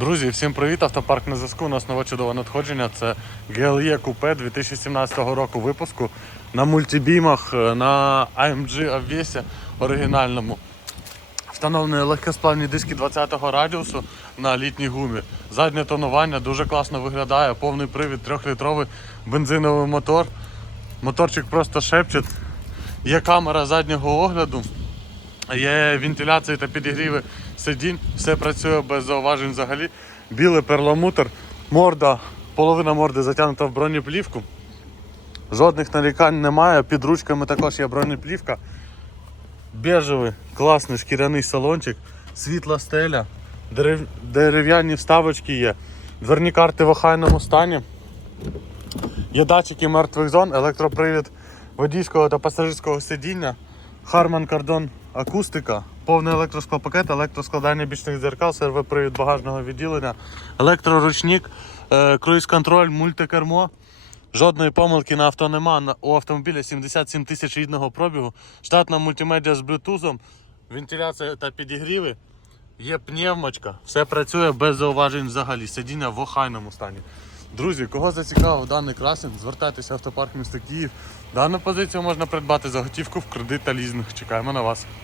Друзі, всім привіт! Автопарк на зв'язку. У нас нове чудове надходження. Це GLE Coupe 2017 року випуску на мультибімах е, на AMG обвесі оригінальному. Встановлені легкосплавні диски 20-го радіусу на літній гумі. Заднє тонування дуже класно виглядає. Повний привід, 3-літровий бензиновий мотор. Моторчик просто шепчет. Є камера заднього огляду. Є вентиляція та підігріви сидінь, все працює без зауважень взагалі. Білий перламутр, морда, половина морди затягнута в бронеплівку. Жодних нарікань немає. Під ручками також є бронеплівка. Бежевий, класний шкіряний салончик, світла стеля, дерев... дерев'яні вставочки є, дверні карти в охайному стані. Є датчики мертвих зон, електропривід водійського та пасажирського сидіння, Harman Kardon акустика, повний електросклопакет, електроскладання бічних дзеркал, сервопривід багажного відділення, електроручник, е, круїз-контроль, мультикермо. Жодної помилки на авто нема. У автомобіля 77 тисяч рідного пробігу, штатна мультимедіа з блютузом, вентиляція та підігріви. Є пневмочка, все працює без зауважень взагалі. Сидіння в охайному стані. Друзі, кого зацікавив даний красень, звертайтеся в автопарк міста Київ. Дану позицію можна придбати за готівку в кредит та лізинг. Чекаємо на вас.